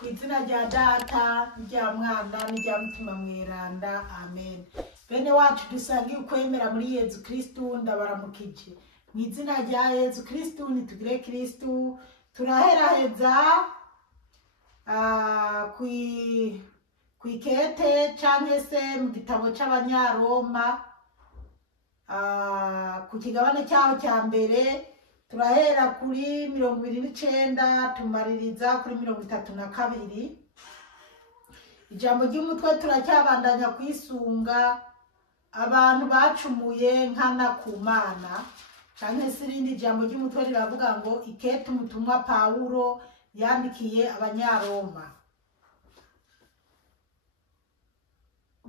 Kw'izina rya Data n'irya Mwana n'irya Mutima Mweranda, amen. Bene wacu dusangiye ukwemera muri Yezu Kristu, ndabaramukije. Mw'izina rya Yezu Kristu nitugire Kristu, turaheraheza kw'ikete canke se mu gitabo c'Abanyaroma, ku kigabane cyaho cya mbere turahera kuri 29 tumaririza kuri 32. Ijambo ry'umutwe turacyabandanya kwisunga abantu bacumuye nkana ku Mana, canke se irindi jambo ry'umutwe riravuga ngo ikete umutumwa Pawulo yandikiye Abanyaroma.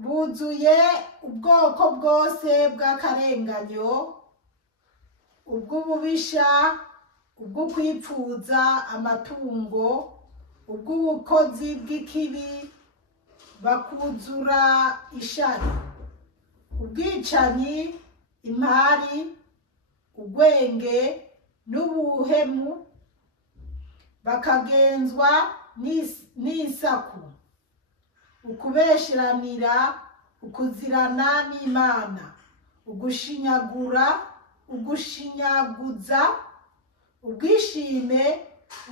Buzuye ubwoko bwose bw'akarenganyo, ubw'ububisha, ubw'ukwipfuza amatungo, ubw'ubukozi bw'ikibi, bakuzura ishari, ubwicanyi, impari, ubwenge n'ubuhemu, bakagenzwa n'isaku, ukubesheranira, ukuzirana n'Imana, ugushinyagura, ugushinyaguza, ubwishime,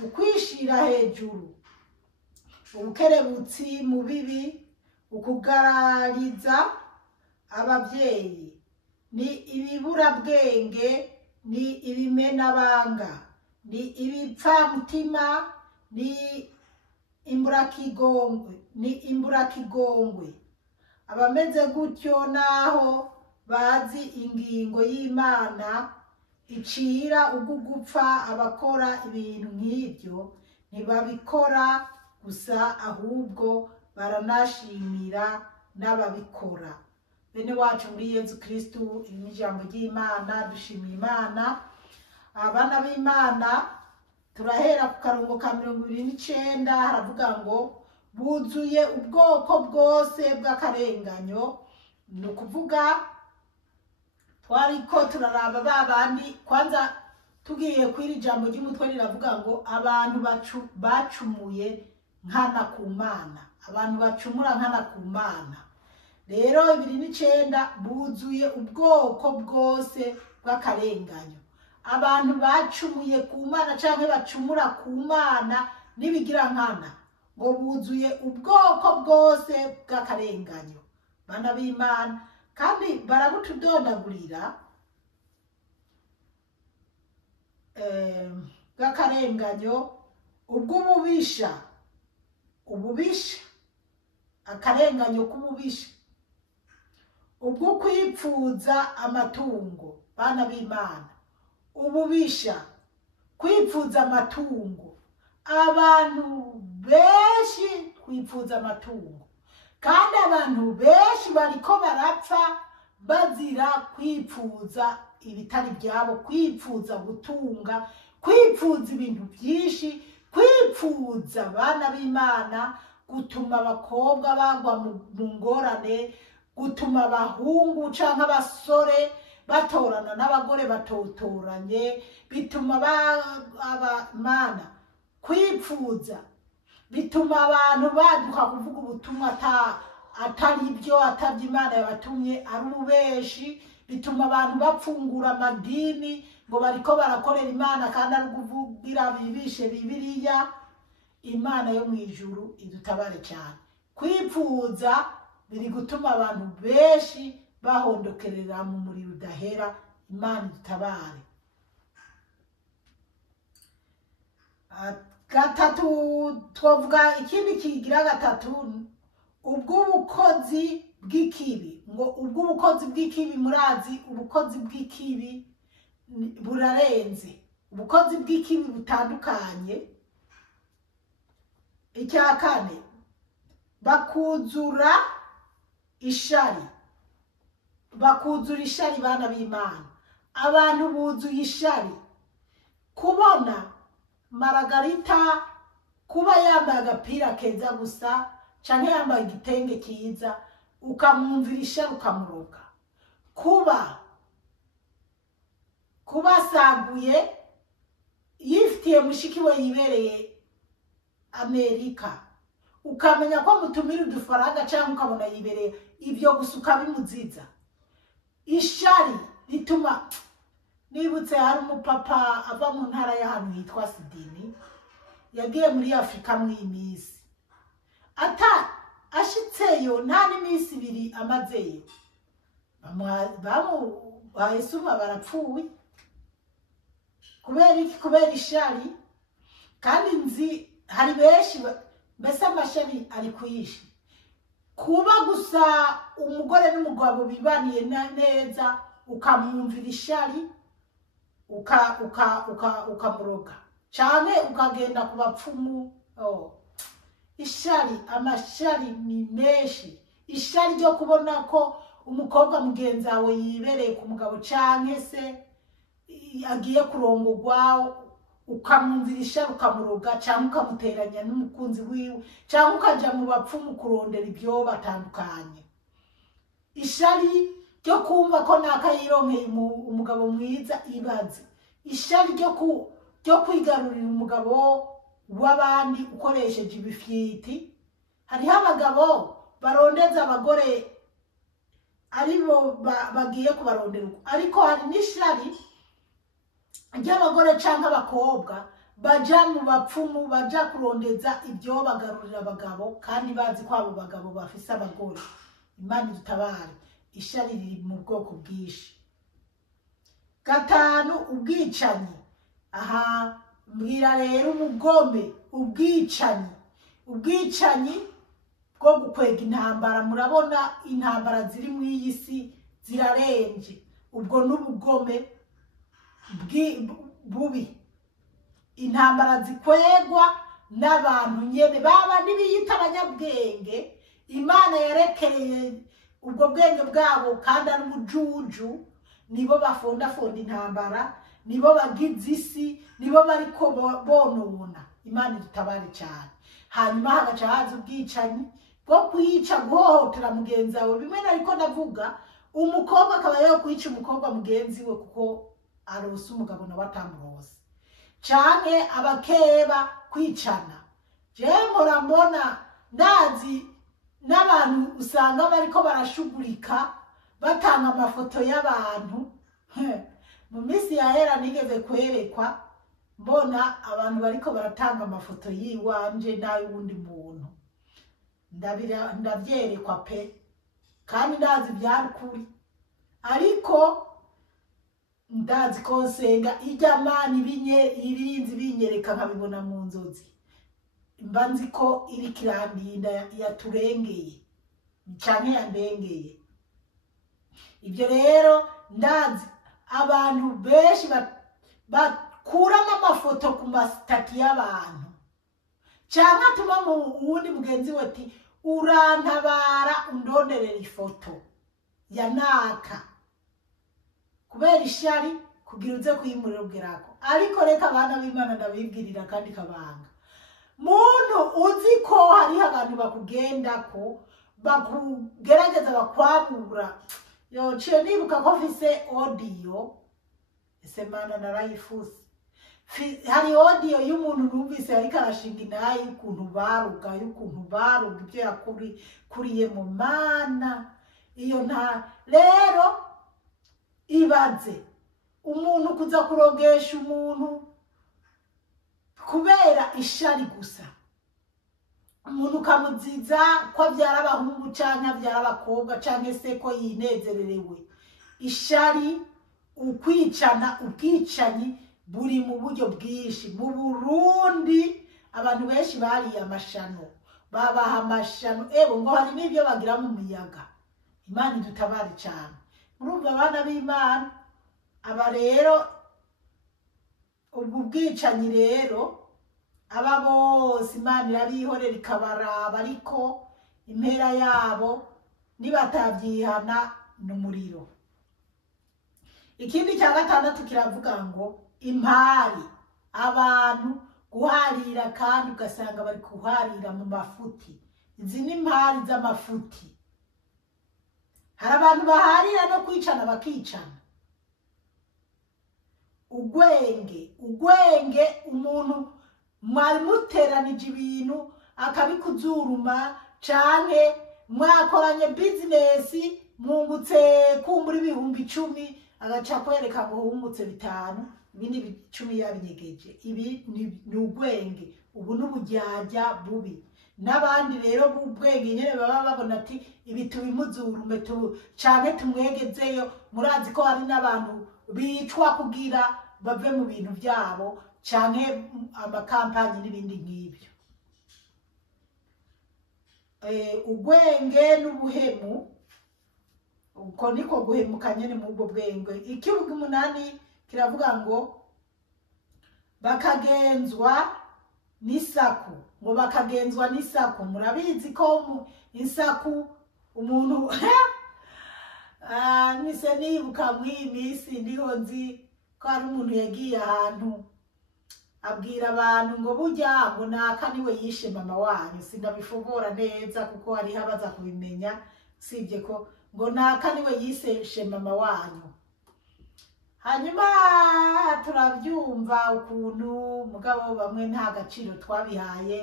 ukwishira hejuru, ubukerebutsi mu bibi, ukugarariza abavyeyi, ni ibiburabwenge, ni ibimenabanga, ni ibipfamutima, ni imburakigongwe. Abameze gutyo naho bazi ingingo y'Imana icira ubwo gupfa abakora ibintu nk'ibyo, ntibabikora gusa ahubwo baranashimira n'ababikora. Bene wacu muri Yezu Kristu, iri ni ijambo ry'Imana, dushimiye Imana. Abana b'Imana turahera ku karongo ka 29 haravuga ngo buzuye ubwoko bwose bw'akarenganyo. Ni ukuvuga twariko turaraba babandi, kwanza tugiye kw'iri jambo ry'umutwe riravuga ngo abantu bacumuye nkana ku Mana, abantu bacumura nkana ku Mana. Rero 29 buzuye ubwoko bwose bw'akarenganyo. Abantu bacumuye ku Mana canke bacumura ku Mana nibigira nkana, ngo buzuye ubwoko bwose bw'akarenganyo. Bana b'Imana, kandi barabutudondagurira bw'akarenganyo, ubw'ububisha, ububisha, akarenganyo k'ububisha, ubwo kwipfuza amatungo. Bana b'Imana, ububisha, kwipfuza amatungo. Abantu benshi kwipfuza amatungo, kandi abantu benshi bariko barapfa bazira kwipfuza ibitari byabo, kwipfuza gutunga, kwipfuza ibintu byinshi, kwipfuza. Bana b'Imana, gutuma abakobwa bagwa mu ngorane, gutuma abahungu canke abasore batorana n'abagore batotoranye, bituma Mana kwipfuza, bituma abantu baduka kuvuga ubutumwa atari ibyo, atavye Imana yabatumye, ari ububeshi. Bituma abantu bapfungura amadini ngo bariko barakorera Imana, kandi ari ukuvugira bibishe Bibiliya. Imana yo mw'ijuru idutabare cyane. Kwipfuza biri gutuma abantu benshi bahondokerera mu muriro udahera. Imana idutabare. Gatatu, twavuga ikindi kigira gatatu, ubw'ubukozi bw'ikibi. Ngo ubw'ubukozi bw'ikibi, murazi ubukozi bw'ikibi burarenze, ubukozi bw'ikibi butandukanye. Icya kane, bakuzura ishari, bakuzura ishari. Bana b'Imana, abantu buzuye ishari. Kubona Maragarita kuba yambaye agapira keza gusa canke yambaye igitenge kiza, ukamwumvira ishari ukamuroga. Kuba asaguye yifitiye mushiki we yibereye Amerika, ukamenya ko mutumira udufaranga cyangwa ukabona yibereye ibyo gusa ukabimuziza. Ishari rituma nibutse hari umupapa ava mu ntara y'ahantu hitwa Sidini yagiye muri Afrika mw'imisi ashitseyo nta n'imisi ibiri amazeyo bahesuma barapfuye kubera ishari. Kandi nzi hari benshi mbese amashari ari kuyishi kuba gusa umugore n'umugabo bibaniye neza ukamwumvira ishari ukamuroga cyane ukagenda ku bapfumu. Ishari amashari ni menshi. Ishari ryo kubona ko umukobwa mugenzi wawe yibereye ku mugabo cyane se agiye kurongorwa ukamwumvira ishari ukamuroga cyangwa ukamuteranya n'umukunzi wiwe cyangwa ukaja mu bapfumu kurondera ibyo batandukanye. Ishari ryo kumva ko nakayironkeye umugabo mwiza ibaze. Ishari ryo kwigarurira umugabo w'abandi ukoresheje ibifyiti. Hariho abagabo barondeza abagore aribo bagiye kubarondera, ariko hari n'ishari ry'abagore cyangwa abakobwa baja mu bapfumu baja kurondeza ibyo bagarurira abagabo kandi bazi ko abo bagabo bafise abagore. Imana idutabare. Ishari riri mu bwoko bwinshi. Gatanu, ubwicanyi. Aha mbwira rero ubugome, ubwicanyi bwo gukwega intambara. Murabona intambara ziri mu iyi si zirarenje. Ubwo n'ubugome bubi. Intambara zikwegwa n'abantu nyene baba nibiyita abanyabwenge. Imana yarekeye ubwo bwenge bwabo kandi ari ubujuju. Nibo bafondafonda intambara, nibo bagize isi, nibo bariko bonona. Imana idutabare cyane. Hanyuma hagaca haza ubwicanyi bwo kwica, guhohotera mugenzi wawe. Bimwe ariko ndavuga umukobwa akaba yo kwica umukobwa mugenzi we kuko arose umugabo nawe atamurose, canke abakeba kwicana. Mpora mbona ndazi n'abantu usanga bariko barashugurika batanga amafoto y'abantu. Mu minsi yahera nigeze kwerekwa mbona abantu bariko baratanga amafoto yiwanje n'ay'uwundi muntu. Ndavyerekwa pe kandi ndazi byari kuri, ariko ndazi ko nsenga ijyamana ibirinzi binyereka nkabibona mu nzozi. Mba nzi ko iri kirandinda yaturengeye canke yandengeye. Ibyo rero ndazi abantu benshi bakura n'amafoto ku masitati y'abantu cyangwa atuma mu wundi mugenzi we ati urantabara undonderera ifoto ya naka kubera ishari kugira uze kuyimurira ubwirako. Ariko reka abana b'Imana ndabibwirira kandi kabanga muntu uzi ko hariho abantu bakugenda ko bakugerageza bakwabura. Ciye nibuka ko mfise audio ese Mana narayifuse. Hari audio y'umuntu numvise ariko arashinga inayi ukuntu baruga ibyo yakuriye mu Mana. Iyo nta rero ibaze umuntu kuza kurogesha umuntu kubera ishari gusa. Umuntu ukamuziza ko abyara abahungu canke abyara abakobwa canke se ko yinezererewe. Ishari, ukwicana, ubwicanyi buri mu buryo bwinshi. Mu Burundi abantu benshi bariye amashano, babaha amashano, ngo hari n'ibyo bagira mu miyaga. Imana idutabare cyane. Murumva abana b'Imana. Aba rero ubwo bwicanyi rero aba bose Imana irabihorera ikabaraba, ariko impera yabo nibatabyihana n'umuriro. Ikindi cya gatandatu kiravuga ngo impari. Abantu guharira kandi ugasanga bari kuharira mu mafuti. Izi ni impari z'amafuti. Hari abantu baharira no kwicana bakicana. Ugwenge umuntu mwari muteranije ibintu akabikuzuruma canke mwakoranye business mwungutse kumbura ibihumbi 10 agaca kwereka ngo hungutse 5 ibindi 10 yabinyegeje. Ibi ni ubwenge, ubu n'ubujyajya bubi. N'abandi rero b'ubwenge nyene baba babona ati ibi tubimuzurume canke tumwegezeyo. Murazi ko hari n'abantu bicwa kugira bave mu bintu byabo canke amakampanye n'ibindi nk'ibyo. Ubwenge n'ubuhemu, uko niko guhemuka nyene mu bwo bwenge. Ikivuga 8 kiravuga ngo bakagenzwa n'isaku, ngo bakagenzwa n'isaku. Murabizi ko insaku umuntu nise nibuka mw'iyi minsi ndiho nzi ko hari umuntu yagiye ahantu abwira abantu ngo burya ngo naka niwe yishe mama wanyu. Sindabishobora neza kuko hari habaza kubimenya, sibye ko ngo naka niwe yishe mama wanyu. Hanyuma turabyumva ukuntu mugabo bamwe nta gaciro twabihaye,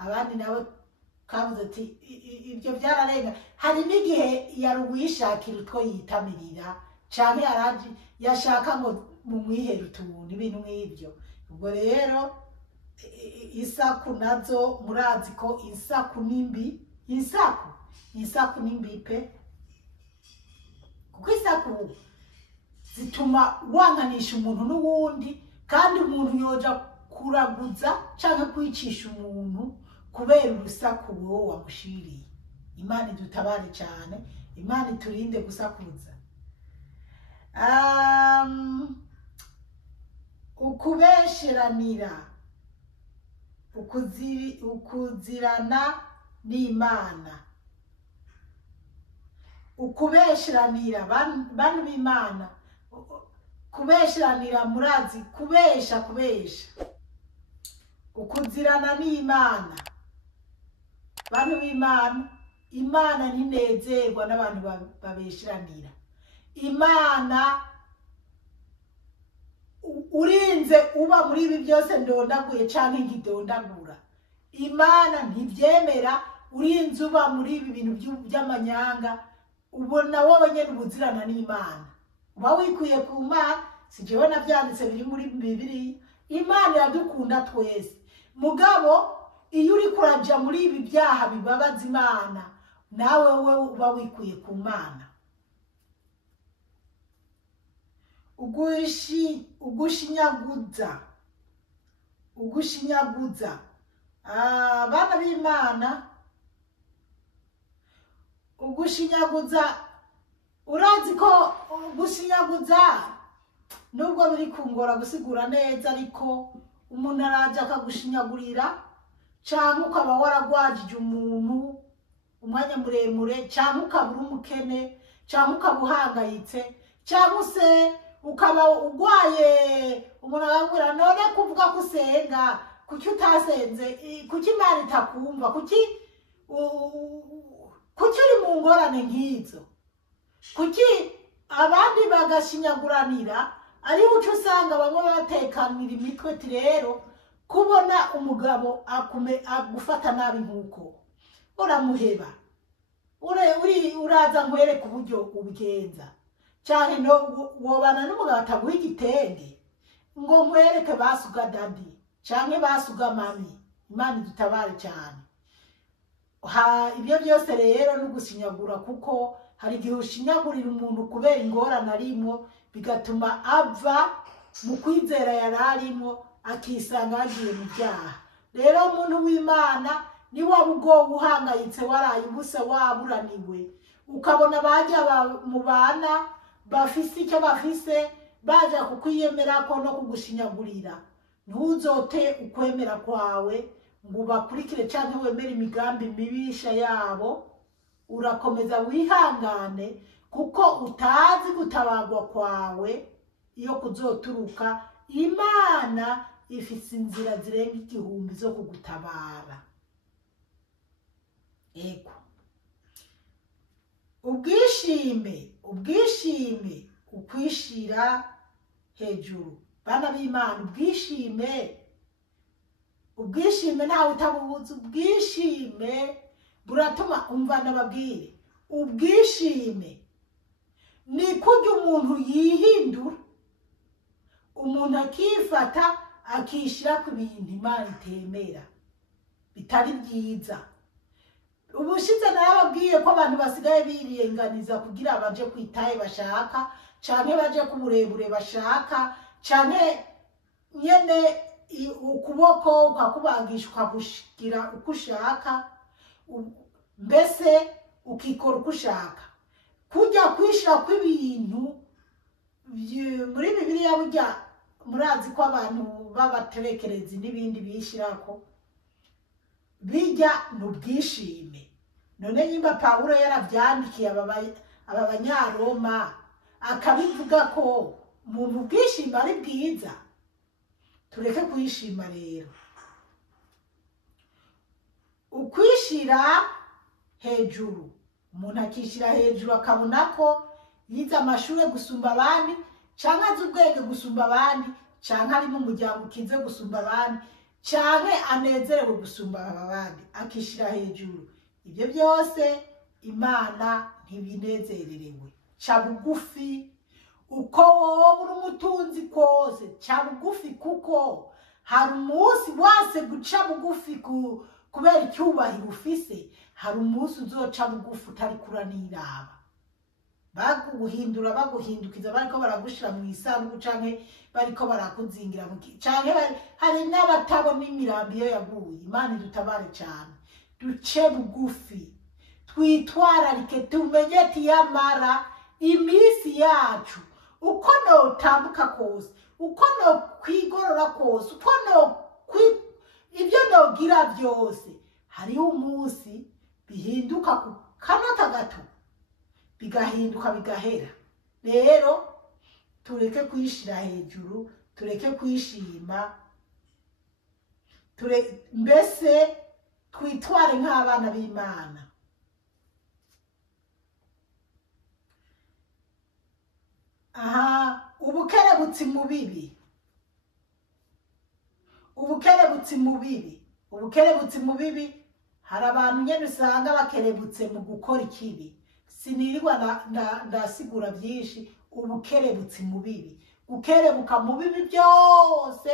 abandi nabo kavuze ati ibyo byararenga. Hari n'igihe yaruwishakira utwo yitamirira canke araji yashaka ngo mumwihere utuntu ibintu nk'ibyo. Ubwo rero isaku nazo murazi ko isaku nimbi, isaku nimbi pe, kuko isaku zituma wanganisha umuntu n'uwundi, kandi umuntu yoja kuraguza canke kwicisha umuntu kubera urusaku wowe wamushiriye. Imana idutabare cyane, Imana iturinde gusakuza. Ukubesheranira, ukuzirana n'Imana. Ukubesheranira bantu b'Imana, kubesheranira murazi kubesha, ukuzirana n'Imana. Bantu b'Imana, Imana ntinezerwa n'abantu babesheranira. Imana urinze uba muri ibi byose ndondaguye canke ngidondagura, Imana ntivyemera. Urinze uba muri ibi bintu by'amanyanga, ubona wowe nyene ubuzirana n'Imana, uba wikuye ku Mana. Si jewe navyanditse biri muri Bibiliya. Imana iradukunda twese, mugabo iyo uri kuraja muri ibi byaha bibabaza Imana, nawe we uba wikuye ku Mana. Ugushinyaguza abana b'Imana. Ugushinyaguza, urazi ko gushinyaguza nubwo biri kungora gusigura neza, ariko umuntu araje akagushinyagurira, canke ukaba waragwajije umuntu umwanya muremure, canke ukabura umukene, canke ukaba uhangayitse, canke se ukaba ugwaye. Umuntu arabwira none kuvuga ko usenga, kuki utasenze, kuki Imana itakumva, kuki uri mu ngorane nk'izo, kuki abandi bagashinyaguranira. Ari uco usanga bamwe batekanira imitwe ati rero kubona umugabo agufata nabi nk'uko uramuheba, uraza nkwereka uburyo ubigenza, cyane no wobana n'umugabo ataguha igitenge ngo nkwereke basuga dadi canke basuga mami. Imana idutabare cyane. Ibyo byose rero n'ugushinyagura, kuko hari igihe ushinyagurira umuntu kubera ingorane arimo, bigatuma ava mu kwizera yararimo akisanga yagiye mu byaha. Rero umuntu w'Imana ni waba ubwoba uhangayitse, waraye ubusa, waburaniwe, ukabona bajya mu bana bafise icyo bafise, baja kukwiyemera ko no kugushinyagurira. Ntuzote ukwemera kwawe ngo bakurikire canke wemere imigambi mibisha yabo. Urakomeza wihangane, kuko utazi gutabagwa kwawe iyo kuzoturuka. Imana ifise inzira zirenga 1000 zo kugutabara. Ego ubwishime, ukwishira hejuru. Bana b'Imana, ubwishime ubwishime ntawe utabubuza ubwishime buratuma umva nababwire ubwishime ni kurya umuntu yihindura umuntu akifata akishira ku bintu Imana itemera bitari byiza ubushize narababwiye ko abantu basigaye biriyenganiza kugira baje kwitaye bashaka canke baje ku burebure bashaka canke nyene ukuboko ukakubangisha ukagushikira uko ushaka mbese ukikora uko ushaka kujya kwishira kw'ibintu muri Bibiliya burya murazi ko abantu babaterekerezi n'ibindi bishirako bijya n'ubwishime none nyimba Pawulo yaravyandikiye aba banyaroma akabivuga ko mu bwishime ari bwiza tureke kwishima rero ukwishira hejuru umuntu akishira hejuru akabona ko yize amashuri gusumba abandi canke azi ubwenge gusumba abandi canke ari mu muryango ukize gusumba abandi canke anezerewe gusumba abandi akishira hejuru ibyo byose Imana ntibinezererewe ca bugufi uko wowe uri umutunzi kose ca bugufi kuko hari umunsi wase guca bugufi kubera icyubahiro ufise hari umunsi uzoca bugufi utari kuraniraba baguhindura baguhindukiza bariko baragushira mu isanduku canke bariko barakuzingira mu canke hari n'abatabona imirambi iyo yaguye Imana idutabare cyane duce bugufi twitwararike tumenye tiyamara iminsi yacu uko notambuka kose uko no kwigorora kose uko no ibyo nogira byose hariho umunsi bihinduka ku kanota gato bigahinduka bigahera rero tureke kwishira hejuru tureke kwishima mbese twitware nk'abana b'Imana ubukerebutsi mu bibi ubukerebutsi mu bibi hari abantu nyene usanga bakerebutse mu gukora ikibi sinirirwa ndasigura byinshi ubukerebutsi mu bibi gukerebuka mu bibi byose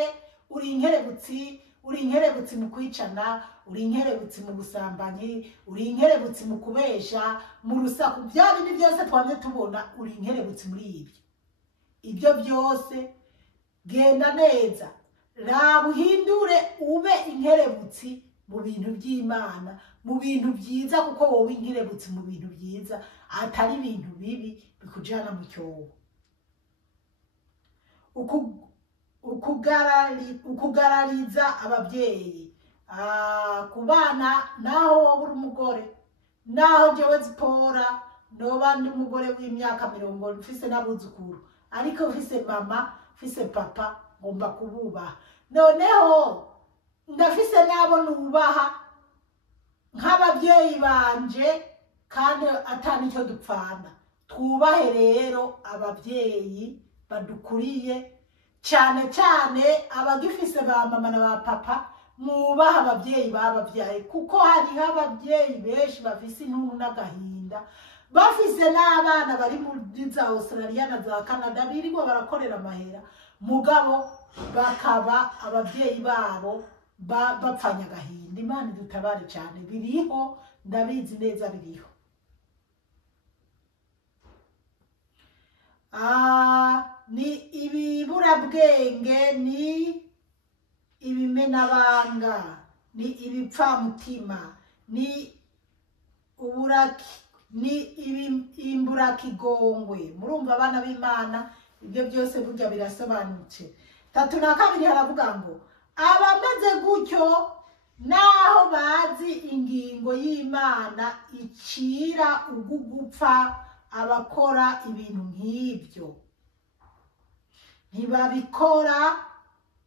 uri inkerebutsi mu kwicana uri inkerebutsi mu busambanyi uri inkerebutsi mu kubesha mu rusaku bya bindi byose twamye tubona uri inkerebutsi muri ibyo byose genda neza rabuhindure ube inkerebutsi mu bintu by'Imana mu bintu byiza kuko wowe inkerebutsi mu bintu byiza atari ibintu bibi bikujana mu cyobo ukugarariza ababyeyi ku bana naho wowe uri umugore naho jewe Zipora noba ndi umugore w'imyaka 40 mfise n'abuzukuru ariko mfise mama mfise papa ngomba kububaha noneho ndafise nabo nubaha nk'ababyeyi banje kandi atani cyo dupfana twubahe rero ababyeyi badukuriye cyane cyane abagifise ba mama na ba papa mubaha ababyeyi bababyaye kuko hari ababyeyi benshi bafise intuntu n'agahinda bafise n'abana bari muri za Australia na za Canada birirwa barakorera amahera mugabo bakaba ababyeyi babo bapfanya agahinda Imana idutabare cyane biriho ndabizi neza biriho ni ibiburabwenge ni ibimenabanga ni ibipfamutima ni uburaki ni imburakigongwe murumva abana b'Imana ibyo byose burya birasobanutse 32 haravuga ngo abameze gutyo naho bazi ingingo y'Imana icira ugugupfa abakora ibintu nk'ibyo ntibabikora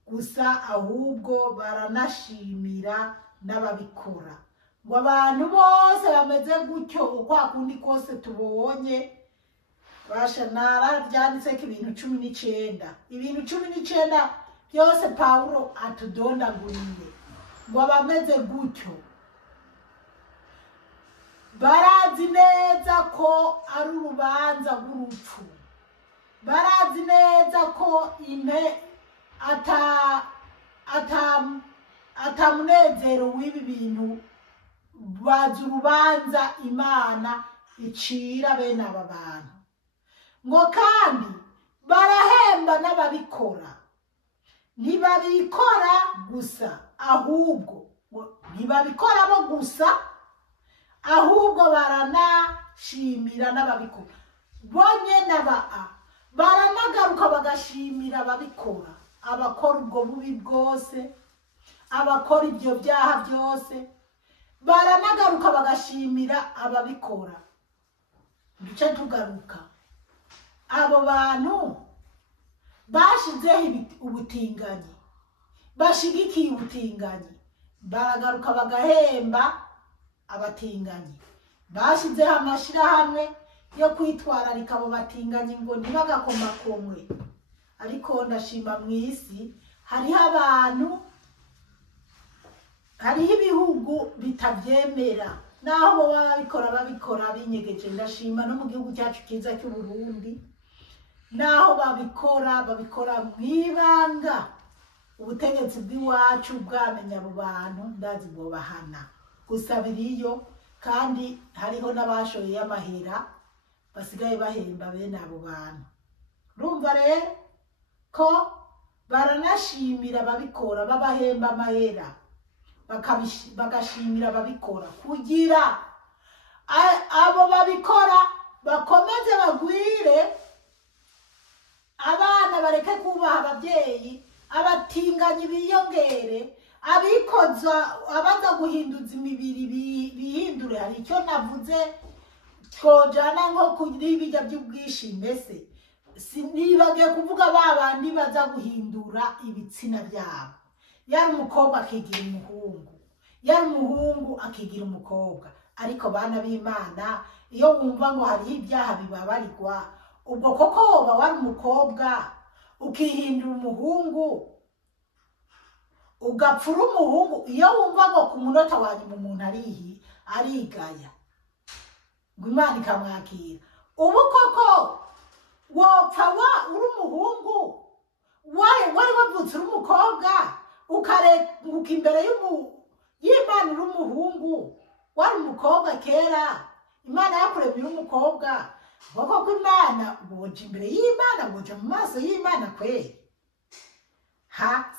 gusa ahubwo baranashimira n'ababikora ngo abantu bose bameze gutyo uko akundi kose tubonye bashanara byanditse ko ibintu 19 byose Pawulo atudondaguriye ngo abameze gutyo barazi neza ko ari urubanza rw'urupfu, barazi neza ko atamunezero w'ibi bintu, bazi urubanza Imana icira bene aba bantu, ngo kandi barahemba n'ababikora. Ntibabikora gusa, ahubwo ntibabikora bo gusa, ahubwo baranashimira n'ababikora. Bonyene baranagaruka bagashimira ababikora, abakora ubwo bubi bwose, abakora ibyo byaha byose, baranagaruka bagashimira ababikora. Duce tugaruka, abo bantu bashizeho ubutinganyi, bashigikiye ubutinganyi, baragaruka bagahemba abatinganyi. Bashizeho amashirahamwe yo kwitwararika abo batinganyi ngo ntibagakomakomwe. Ariko ndashima mu isi hariho abantu, hariho ibihugu bitabyemera, naho babikora binyegeje. Ndashima no mu gihugu cyacu kiza cy'u Burundi, naho babikora mwibanga, ubutegetsi bw'iwacu bwamenya abo bantu, ndazi bwo bahana. Gusa biriyo, kandi hariho n'abashoye amahera basigaye bahemba bene abo bantu. Urumva rero ko baranashimira ababikora, babahemba amahera, bagashimira ababikora, kugira abo babikora bakomeze bagwire, abana bareke kubaha ababyeyi, abatinganyi biyongere, abikoza abaza guhinduza imibiri bihindure. Hari icyo navuze twojana nko kuri bijya by'ubwishime se, sinibagiye kuvuga babandi baza guhindura ibitsina byabo, yari umukobwa akigira umuhungu, yari umuhungu akigira umukobwa. Ariko bana b'Imana, iyo wumva ngo hariho ibyaha bibabarirwa, ubwo koko woba wari umukobwa ukihindura umuhungu, ugapfura umuhungu, iyo wumva ngo ku munota wa nyuma umuntu arigaya ngo Imana ikamwakira, ubu koko wopfa uri umuhungu, wari wavutse uri umukobwa, ukarenguka imbere y'Imana uri umuhungu, wari umukobwa kera, Imana yakuremye uri umukobwa. Koko Imana woja imbere y'Imana, woja mu maso y'Imana kweri?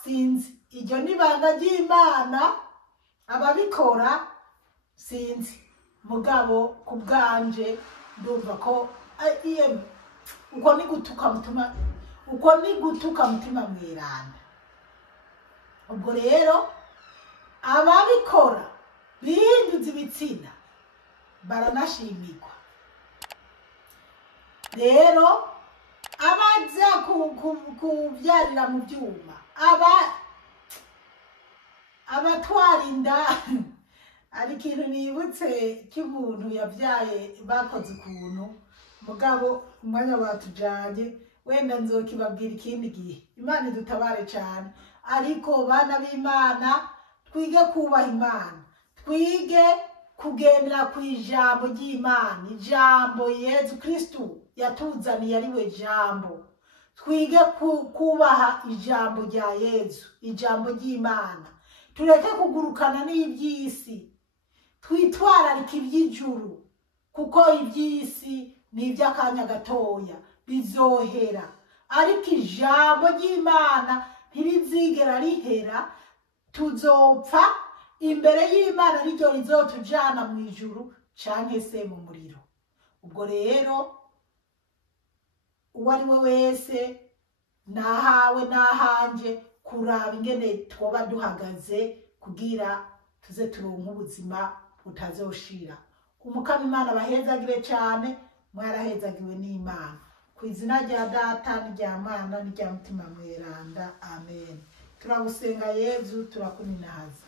Sinzi, iryo nibanga ry'Imana ababikora, sinzi. Mugabo ku bwanje ndumva ko uko ni gutuka mutima mweranda. Ubwo rero ababikora bihinduza ibitsina baranashimirwa. Rero abaza kubyarira mu byuma, abatwara inda, ari ikintu nibutse cy'umuntu yabyaye bakoze ukuntu, mugabo umwanya watujanye, wenda nzokibabwira ikindi gihe. Imana idutabare cyane. Ariko bana b'Imana, twige kubaha Imana, twige kugendera ku ijambo ry'Imana, ijambo Yezu Kristu yatuzaniye ari we jambo. Twige kubaha ijambo rya Yezu, ijambo ry'Imana. Tureke kugurukana n'iby'isi, twitwararike iby'ijuru, kuko iby'isi ni iby'akanya gatoya, bizohera. Ariko ijambo ry'Imana ntirizigera rihera, tuzopfa imbere y'Imana, ryo rizotujana mu ijuru canke se mu muriro. Ubwo rero uwo ari we wese, nahawe nahanje, kuraba ingene twoba duhagaze kugira tuze turonka ubuzima butazoshira. Umukama Imana bahezagire cyane, mwarahezagiwe n'Imana. Ku izina rya Data n'irya Mwana n'irya Mutima Mweranda, amen. Turagusenga Yezu, turakuninahaza.